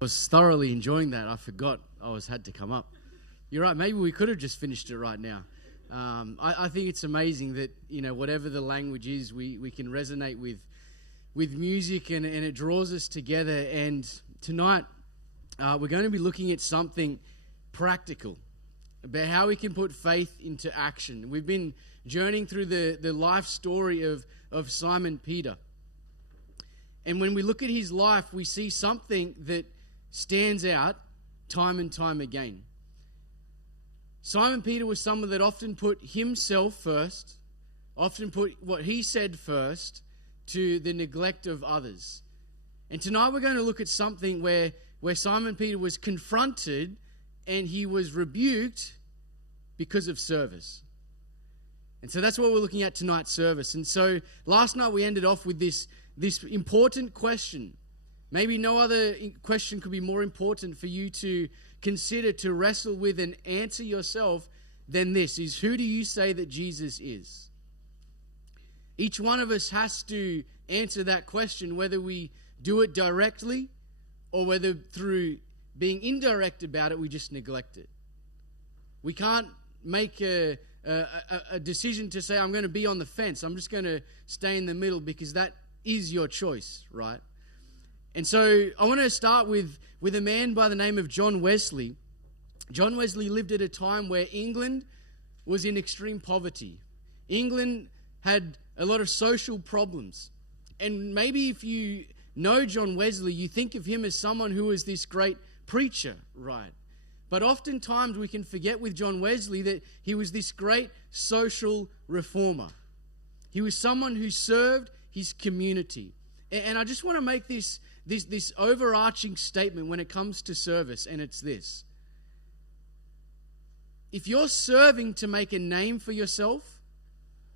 I was thoroughly enjoying that. I forgot had to come up. You're right. Maybe we could have just finished it right now. I think it's amazing that, whatever the language is, we can resonate with music and it draws us together. And tonight we're going to be looking at something practical about how we can put faith into action. We've been journeying through the life story of Simon Peter. And when we look at his life, we see something that stands out time and time again. Simon Peter was someone that often put himself first, often put what he said first, to the neglect of others. And tonight we're going to look at something where Simon Peter was confronted and he was rebuked because of service. And so that's what we're looking at tonight, service. And so last night we ended off with this important question. Maybe no other question could be more important for you to consider, to wrestle with and answer yourself than this, is who do you say that Jesus is? Each one of us has to answer that question, whether we do it directly or whether through being indirect about it, we just neglect it. We can't make a decision to say, I'm going to be on the fence. I'm just going to stay in the middle, because that is your choice, right? And so I want to start with a man by the name of John Wesley. John Wesley lived at a time where England was in extreme poverty. England had a lot of social problems. And maybe if you know John Wesley, you think of him as someone who was this great preacher, right? But oftentimes we can forget with John Wesley that he was this great social reformer. He was someone who served his community. And I just want to make this overarching statement when it comes to service, and it's this. If you're serving to make a name for yourself,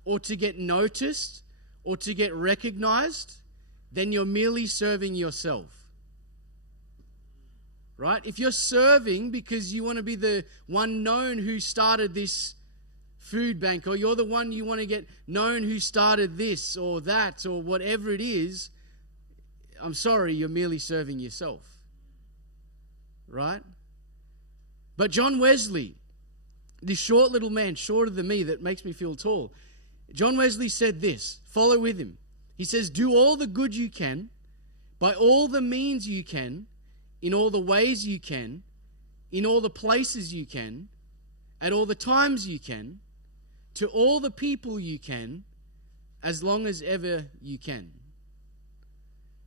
or to get noticed, or to get recognized, then you're merely serving yourself. Right? If you're serving because you want to be the one known who started this food bank, or you're the one you want to get known who started this or that or whatever it is, I'm sorry, you're merely serving yourself. Right? But John Wesley, this short little man, shorter than me, that makes me feel tall, John Wesley said this, follow with him. He says, do all the good you can, by all the means you can, in all the ways you can, in all the places you can, at all the times you can, to all the people you can, as long as ever you can.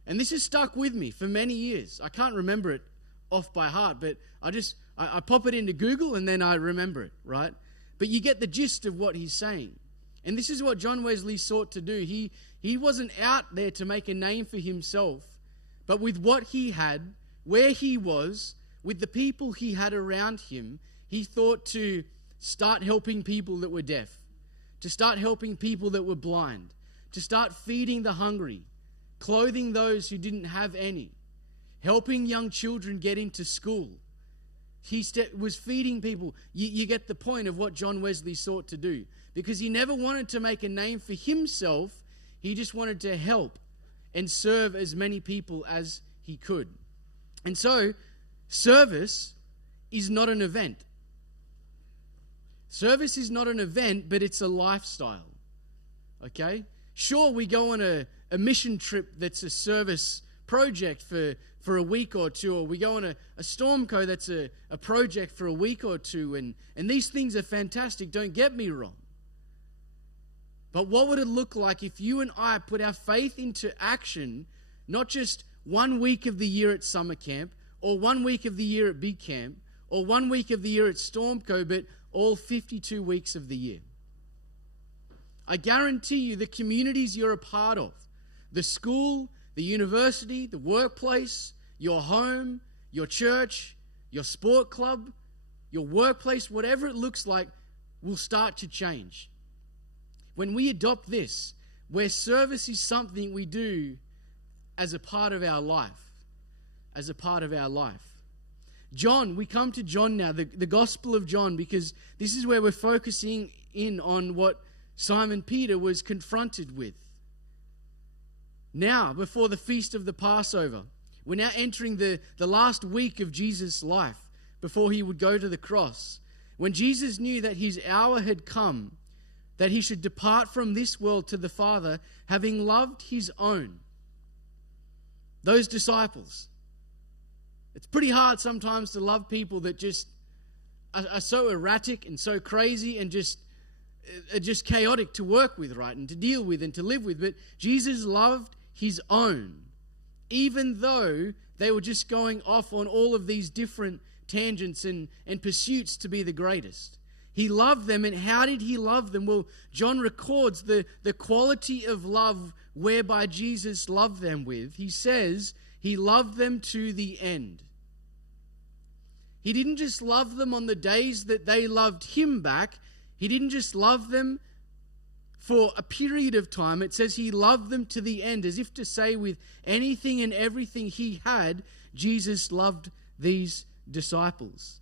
And this has stuck with me for many years. I can't remember it off by heart, but I pop it into Google and then I remember it, right? But you get the gist of what he's saying. And this is what John Wesley sought to do. He wasn't out there to make a name for himself, but with what he had, where he was, with the people he had around him, he thought to start helping people that were deaf, to start helping people that were blind, to start feeding the hungry, clothing those who didn't have any, helping young children get into school. He was feeding people. You get the point of what John Wesley sought to do, because he never wanted to make a name for himself. He just wanted to help and serve as many people as he could. And so, service is not an event. Service is not an event, but it's a lifestyle. Okay? Sure, we go on a mission trip that's a service project for a week or two, or we go on a Stormco that's a project for a week or two, and these things are fantastic, don't get me wrong. But what would it look like if you and I put our faith into action, not just 1 week of the year at summer camp, or 1 week of the year at big camp, or 1 week of the year at Stormco, but all 52 weeks of the year? I guarantee you the communities you're a part of, the school, the university, the workplace, your home, your church, your sport club, your workplace, whatever it looks like, will start to change. When we adopt this, where service is something we do as a part of our life, as a part of our life. John, we come to John now, the Gospel of John, because this is where we're focusing in on what Simon Peter was confronted with. Now, before the feast of the Passover, We're now entering the last week of Jesus' life before he would go to the cross. When Jesus knew that his hour had come, that he should depart from this world to the Father, having loved his own, those disciples. It's pretty hard sometimes to love people that just are so erratic and so crazy and just chaotic to work with, right, and to deal with and to live with. But Jesus loved his own, even though they were just going off on all of these different tangents and pursuits to be the greatest. He loved them. And how did he love them? Well, John records the quality of love whereby Jesus loved them with. He says he loved them to the end. He didn't just love them on the days that they loved him back. He didn't just love them for a period of time. It says he loved them to the end, as if to say with anything and everything he had, Jesus loved these disciples.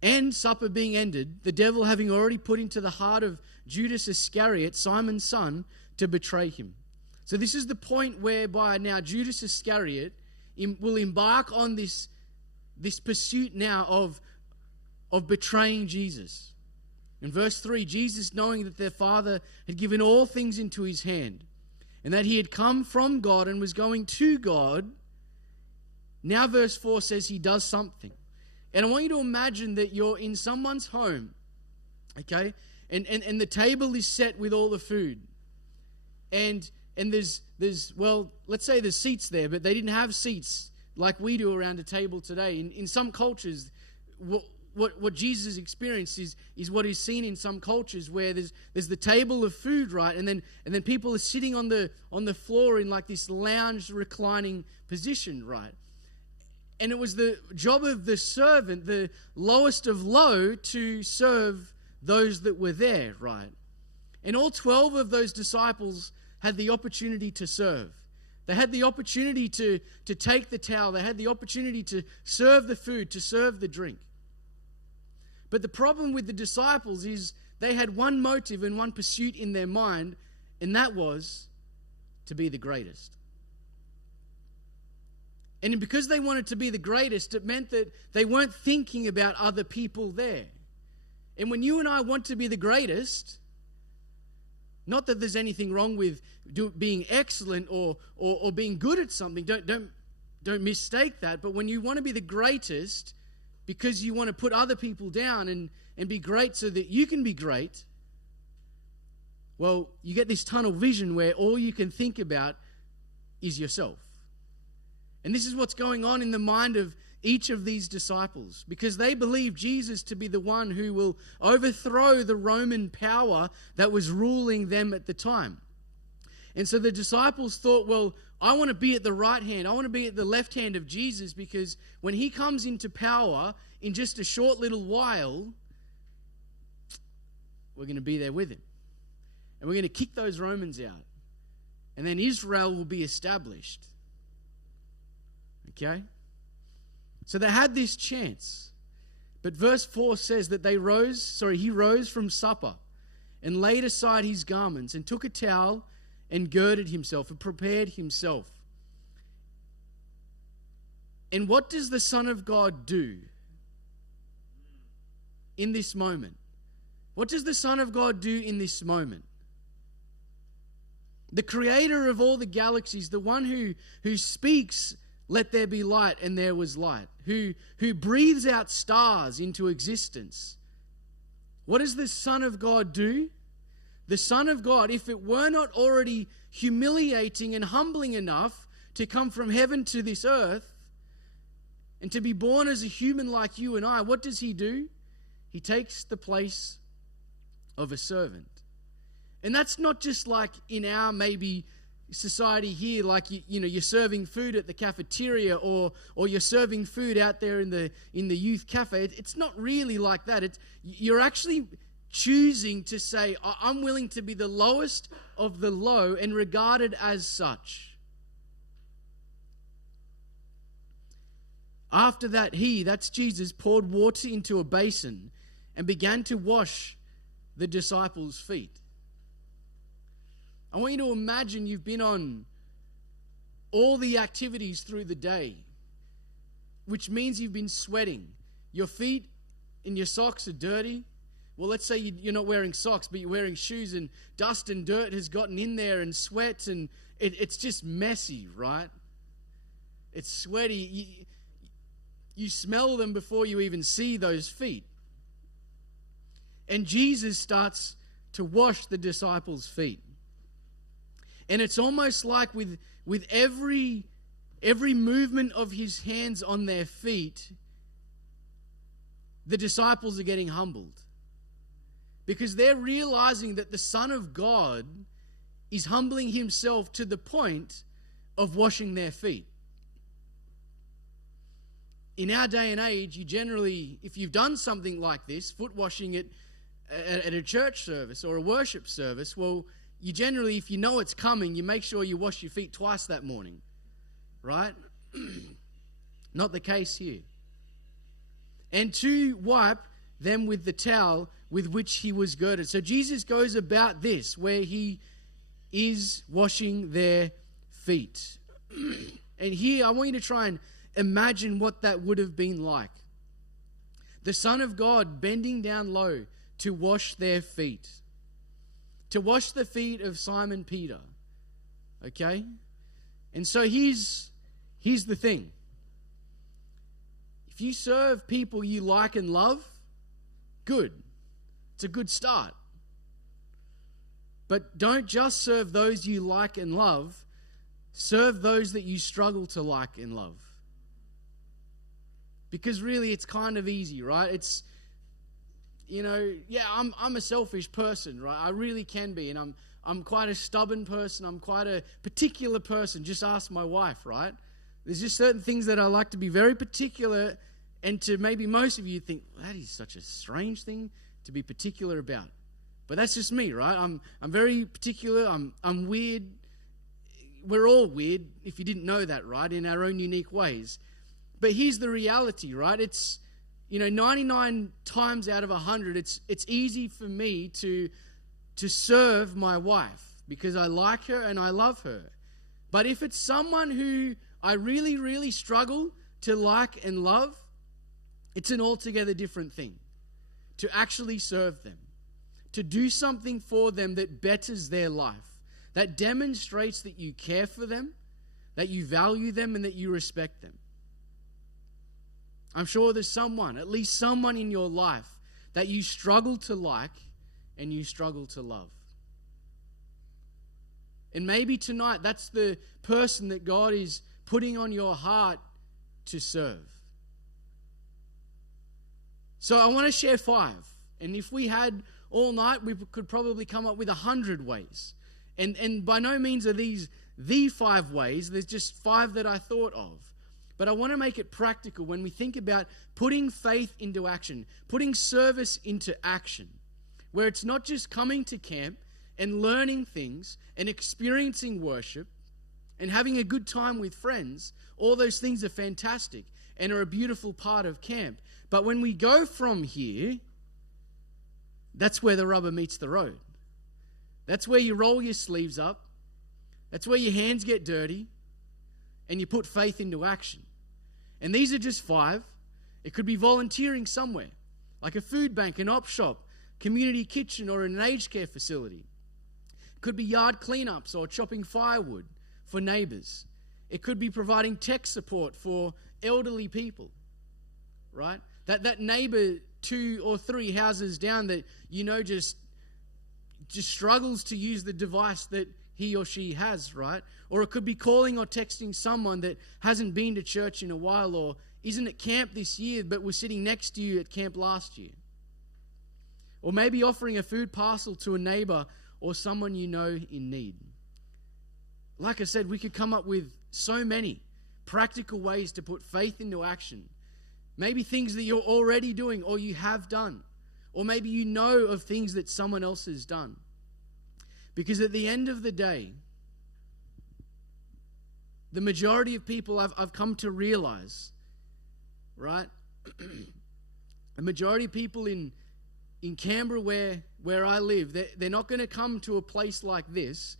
And supper being ended, the devil having already put into the heart of Judas Iscariot, Simon's son, to betray him. So this is the point whereby now Judas Iscariot will embark on this pursuit now of betraying Jesus. In verse 3, Jesus, knowing that their Father had given all things into his hand, and that he had come from God and was going to God, now verse 4 says he does something. And I want you to imagine that you're in someone's home, okay? And the table is set with all the food. And there's well, let's say there's seats there, but they didn't have seats like we do around a table today. In some cultures, what Jesus experienced is what is seen in some cultures, where there's the table of food, right? And then people are sitting on the floor in like this lounge reclining position, right? And it was the job of the servant, the lowest of low, to serve those that were there, right? And all 12 of those disciples had the opportunity to serve. They had the opportunity to take the towel. They had the opportunity to serve the food, to serve the drink. But the problem with the disciples is they had one motive and one pursuit in their mind, and that was to be the greatest. And because they wanted to be the greatest, it meant that they weren't thinking about other people there. And when you and I want to be the greatest, not that there's anything wrong with being excellent or being good at something, don't mistake that. But when you want to be the greatest because you want to put other people down and be great so that you can be great, well, you get this tunnel vision where all you can think about is yourself. And this is what's going on in the mind of each of these disciples, because they believe Jesus to be the one who will overthrow the Roman power that was ruling them at the time. And so the disciples thought, well, I want to be at the right hand. I want to be at the left hand of Jesus, because when he comes into power in just a short little while, we're going to be there with him. And we're going to kick those Romans out. And then Israel will be established. Okay? So they had this chance. But verse 4 says that he rose from supper and laid aside his garments and took a towel and girded himself and prepared himself. And what does the Son of God do in this moment? What does the Son of God do in this moment? The creator of all the galaxies, the one who speaks, "Let there be light," and there was light, who breathes out stars into existence. What does the Son of God do? The Son of God, if it were not already humiliating and humbling enough to come from heaven to this earth and to be born as a human like you and I, what does he do? He takes the place of a servant. And that's not just like in our maybe society here, like you're serving food at the cafeteria or you're serving food out there in the youth cafe. It's not really like that. You're actually choosing to say, I'm willing to be the lowest of the low and regarded as such. After that, that's Jesus, poured water into a basin and began to wash the disciples' feet. I want you to imagine you've been on all the activities through the day, which means you've been sweating. Your feet and your socks are dirty. Well, let's say you're not wearing socks, but you're wearing shoes, and dust and dirt has gotten in there, and sweat, and it's just messy, right? It's sweaty. You smell them before you even see those feet. And Jesus starts to wash the disciples' feet. And it's almost like with every movement of his hands on their feet, the disciples are getting humbled. Because they're realizing that the Son of God is humbling himself to the point of washing their feet. In our day and age, you generally, if you've done something like this, foot washing at a church service or a worship service, well, you generally, if you know it's coming, you make sure you wash your feet twice that morning, right? Not the case here. And to wipe them with the towel with which he was girded. So Jesus goes about this, where he is washing their feet. And here, I want you to try and imagine what that would have been like. The Son of God bending down low to wash their feet. To wash the feet of Simon Peter. Okay? And so here's the thing. If you serve people you like and love, good. It's a good start. But don't just serve those you like and love. Serve those that you struggle to like and love. Because really it's kind of easy, right? It's, I'm a selfish person, right? I really can be. And I'm quite a stubborn person. I'm quite a particular person. Just ask my wife, right? There's just certain things that I like to be very particular, and to maybe most of you think, well, that is such a strange thing to be particular about. But that's just me, right? I'm very particular. I'm weird. We're all weird, if you didn't know that, right? In our own unique ways. But here's the reality, right? It's, 99 times out of 100, it's easy for me to serve my wife because I like her and I love her. But if it's someone who I really, really struggle to like and love, it's an altogether different thing. To actually serve them. To do something for them that betters their life. That demonstrates that you care for them, that you value them, and that you respect them. I'm sure there's at least someone in your life that you struggle to like and you struggle to love. And maybe tonight that's the person that God is putting on your heart to serve. So I want to share 5. And if we had all night, we could probably come up with 100 ways. And by no means are these the 5 ways. There's just 5 that I thought of. But I want to make it practical when we think about putting faith into action, putting service into action, where it's not just coming to camp and learning things and experiencing worship and having a good time with friends. All those things are fantastic and are a beautiful part of camp. But when we go from here, that's where the rubber meets the road. That's where you roll your sleeves up. That's where your hands get dirty and you put faith into action. And these are just 5. It could be volunteering somewhere, like a food bank, an op shop, community kitchen, or an aged care facility. It could be yard cleanups or chopping firewood for neighbors. It could be providing tech support for elderly people, right? That neighbor 2 or 3 houses down that just struggles to use the device that he or she has, right? Or it could be calling or texting someone that hasn't been to church in a while or isn't at camp this year but was sitting next to you at camp last year. Or maybe offering a food parcel to a neighbor or someone you know in need. Like I said, we could come up with so many practical ways to put faith into action. Maybe things that you're already doing or you have done. Or maybe you know of things that someone else has done. Because at the end of the day, the majority of people I've come to realize, right? The majority of people in Canberra where I live, they're not going to come to a place like this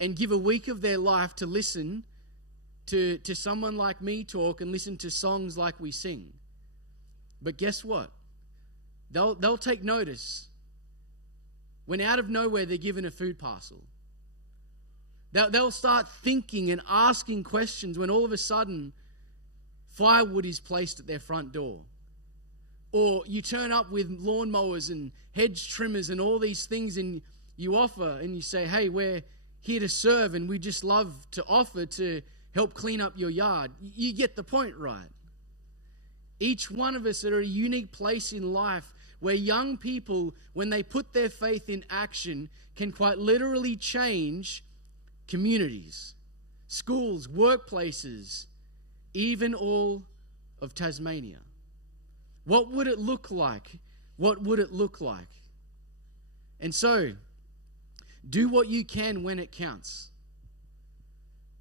and give a week of their life to listen to someone like me talk and listen to songs like we sing. But guess what? They'll take notice when out of nowhere they're given a food parcel. They'll start thinking and asking questions when all of a sudden firewood is placed at their front door. Or you turn up with lawnmowers and hedge trimmers and all these things, and you offer and you say, hey, we're here to serve and we just love to offer to help clean up your yard. You get the point, right? Each one of us are at a unique place in life where young people, when they put their faith in action, can quite literally change communities, schools, workplaces, even all of Tasmania. What would it look like? What would it look like? And so, do what you can when it counts.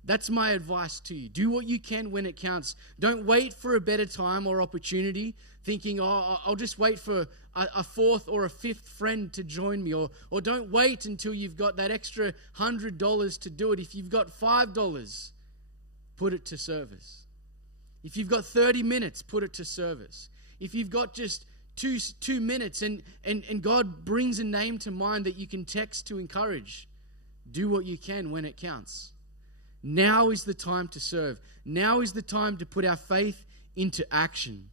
That's my advice to you. Do what you can when it counts. Don't wait for a better time or opportunity thinking, oh, I'll just wait for a fourth or a fifth friend to join me. Or don't wait until you've got that extra $100 to do it. If you've got $5, put it to service. If you've got 30 minutes, put it to service. If you've got just two minutes and God brings a name to mind that you can text to encourage, do what you can when it counts. Now is the time to serve. Now is the time to put our faith into action.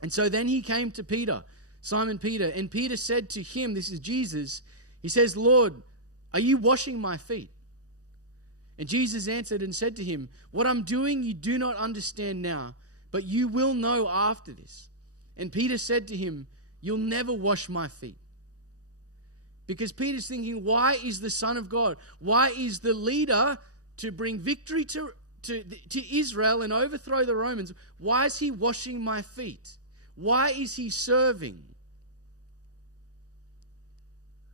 And so then he came to Peter, Simon Peter, and Peter said to him, this is Jesus, he says, Lord, are you washing my feet? And Jesus answered and said to him, what I'm doing you do not understand now, but you will know after this. And Peter said to him, you'll never wash my feet. Because Peter's thinking, why is the Son of God, why is the leader to bring victory to Israel and overthrow the Romans, why is he washing my feet? Why is he serving?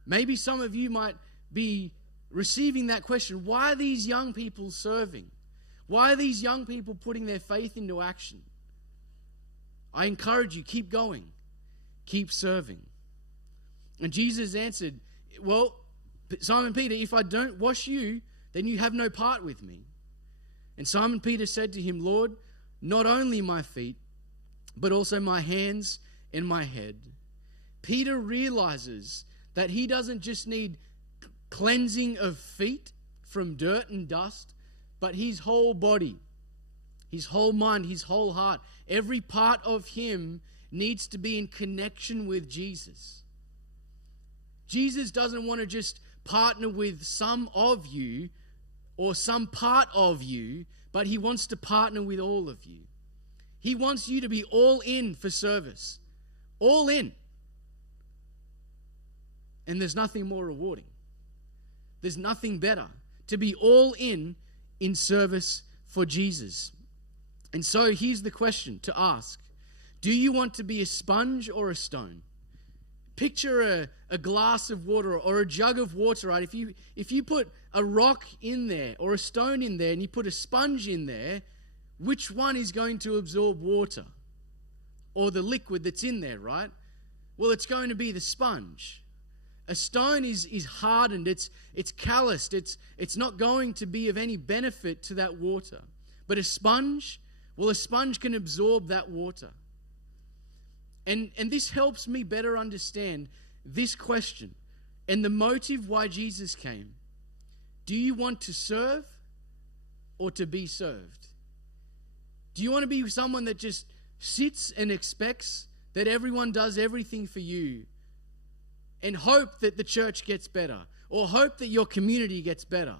Maybe some of you might be receiving that question. Why are these young people serving? Why are these young people putting their faith into action? I encourage you, keep going. Keep serving. And Jesus answered, well, Simon Peter, if I don't wash you, then you have no part with me. And Simon Peter said to him, Lord, not only my feet, but also my hands and my head. Peter realizes that he doesn't just need cleansing of feet from dirt and dust, but his whole body, his whole mind, his whole heart, every part of him needs to be in connection with Jesus. Jesus doesn't want to just partner with some of you or some part of you, but he wants to partner with all of you. He wants you to be all in for service. All in. And there's nothing more rewarding. There's nothing better to be all in service for Jesus. And so here's the question to ask. Do you want to be a sponge or a stone? Picture a glass of water or a jug of water, right? If you put a rock in there or a stone in there and you put a sponge in there, which one is going to absorb water or the liquid that's in there, right? Well, it's going to be the sponge. A stone is hardened, it's calloused, it's not going to be of any benefit to that water. But a sponge can absorb that water. And this helps me better understand this question and the motive why Jesus came. Do you want to serve or to be served? Do you want to be someone that just sits and expects that everyone does everything for you and hope that the church gets better or hope that your community gets better?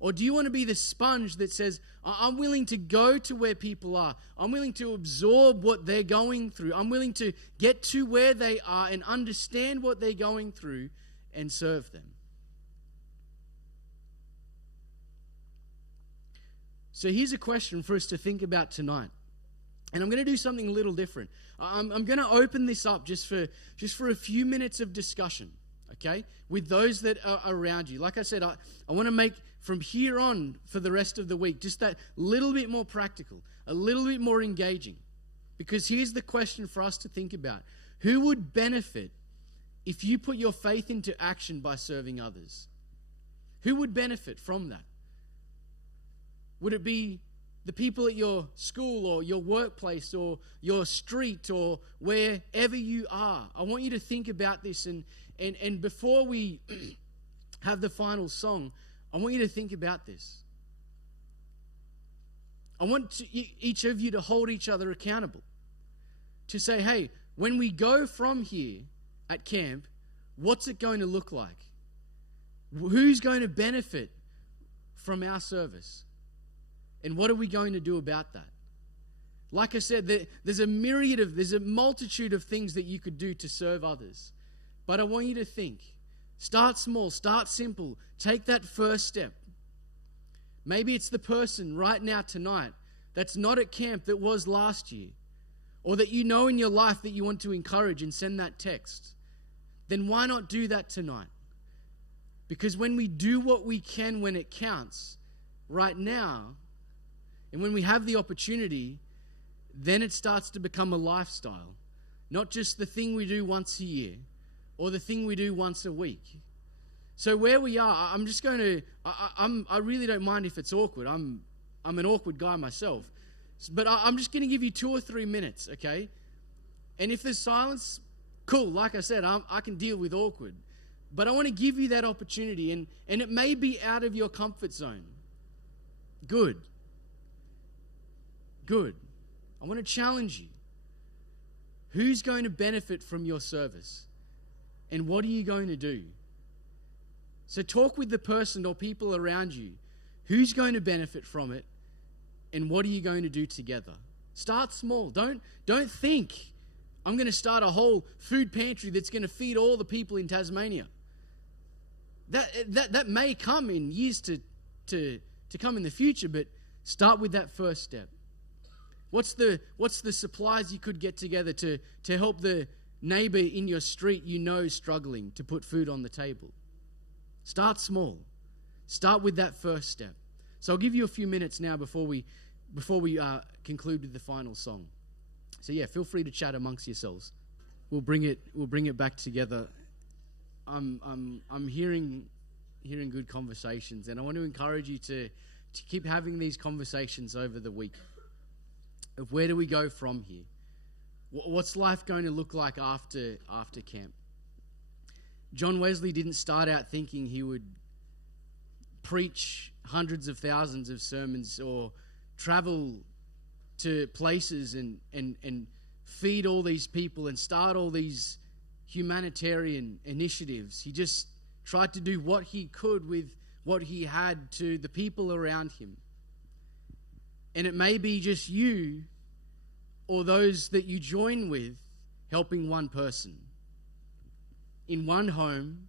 Or do you want to be the sponge that says, I'm willing to go to where people are. I'm willing to absorb what they're going through. I'm willing to get to where they are and understand what they're going through and serve them. So here's a question for us to think about tonight. And I'm going to do something a little different. I'm going to open this up just for a few minutes of discussion, okay, with those that are around you. Like I said, I want to make from here on for the rest of the week just that little bit more practical, a little bit more engaging. Because here's the question for us to think about. Who would benefit if you put your faith into action by serving others? Who would benefit from that? Would it be the people at your school or your workplace or your street or wherever you are. I want you to think about this, and before we have the final song, I want you to think about this. I want each of you to hold each other accountable. To say, hey, when we go from here at camp, what's it going to look like? Who's going to benefit from our service? And what are we going to do about that? Like I said, there's a multitude of things that you could do to serve others. But I want you to think. Start small, start simple. Take that first step. Maybe it's the person right now tonight that's not at camp that was last year, or that you know in your life that you want to encourage and send that text. Then why not do that tonight? Because when we do what we can when it counts, right now, and when we have the opportunity, then it starts to become a lifestyle. Not just the thing we do once a year or the thing we do once a week. So where we are, I'm just going to, I really don't mind if it's awkward. I'm an awkward guy myself. But I'm just going to give you 2 or 3 minutes, okay? And if there's silence, cool. Like I said, I can deal with awkward. But I want to give you that opportunity, and it may be out of your comfort zone. Good. I want to challenge you. Who's going to benefit from your service? And what are you going to do? So talk with the person or people around you. Who's going to benefit from it? And what are you going to do together? Start small. Don't think, I'm going to start a whole food pantry that's going to feed all the people in Tasmania. That may come in years to come in the future, but start with that first step. What's the supplies you could get together to help the neighbor in your street struggling to put food on the table? Start small. Start with that first step. So I'll give you a few minutes now before we conclude with the final song. So yeah, feel free to chat amongst yourselves. We'll bring it back together. I'm hearing good conversations, and I want to encourage you to keep having these conversations over the week. Of where do we go from here? What's life going to look like after camp? John Wesley didn't start out thinking he would preach hundreds of thousands of sermons or travel to places and feed all these people and start all these humanitarian initiatives. He just tried to do what he could with what he had to the people around him. And it may be just you or those that you join with helping one person in one home,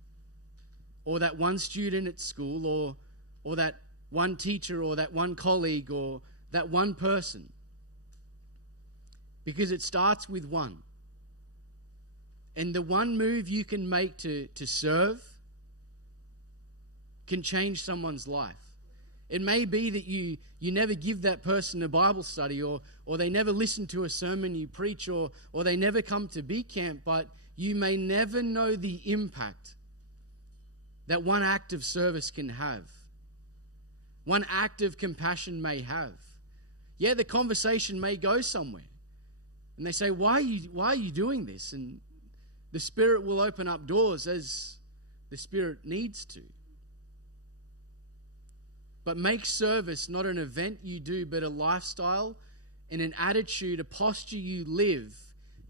or that one student at school, or that one teacher, or that one colleague, or that one person. Because it starts with one. And the one move you can make to serve can change someone's life. It may be that you never give that person a Bible study, or they never listen to a sermon you preach, or they never come to B Camp, but you may never know the impact that one act of service can have. One act of compassion may have. Yeah, the conversation may go somewhere. And they say, why are you doing this? And the Spirit will open up doors as the Spirit needs to. But make service not an event you do, but a lifestyle and an attitude, a posture you live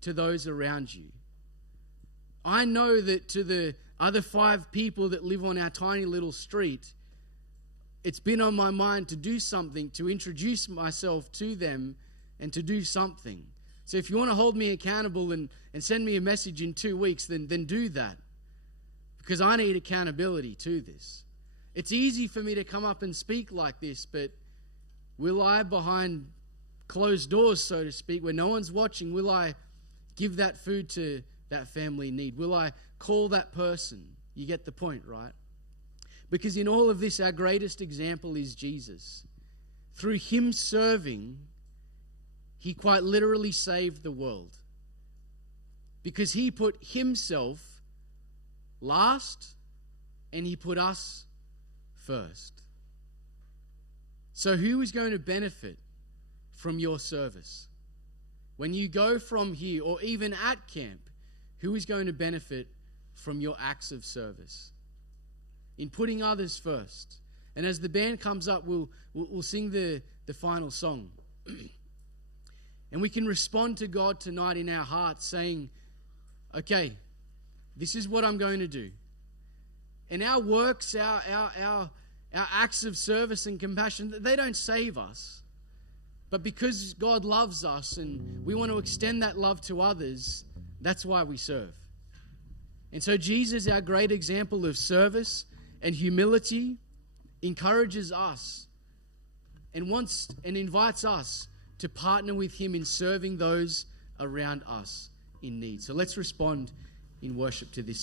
to those around you. I know that to the other 5 people that live on our tiny little street, it's been on my mind to do something, to introduce myself to them and to do something. So if you want to hold me accountable and send me a message in 2 weeks, then do that. Because I need accountability to this. It's easy for me to come up and speak like this, but will I, behind closed doors, so to speak, where no one's watching, will I give that food to that family in need? Will I call that person? You get the point, right? Because in all of this, our greatest example is Jesus. Through him serving, he quite literally saved the world. Because he put himself last and he put us first. So who is going to benefit from your service? When you go from here, or even at camp, who is going to benefit from your acts of service? In putting others first. And as the band comes up, we'll sing the final song. And we can respond to God tonight in our hearts saying, okay, this is what I'm going to do. And our works, our acts of service and compassion, they don't save us. But because God loves us and we want to extend that love to others, that's why we serve. And so Jesus, our great example of service and humility, encourages us and wants and invites us to partner with him in serving those around us in need. So let's respond in worship to this.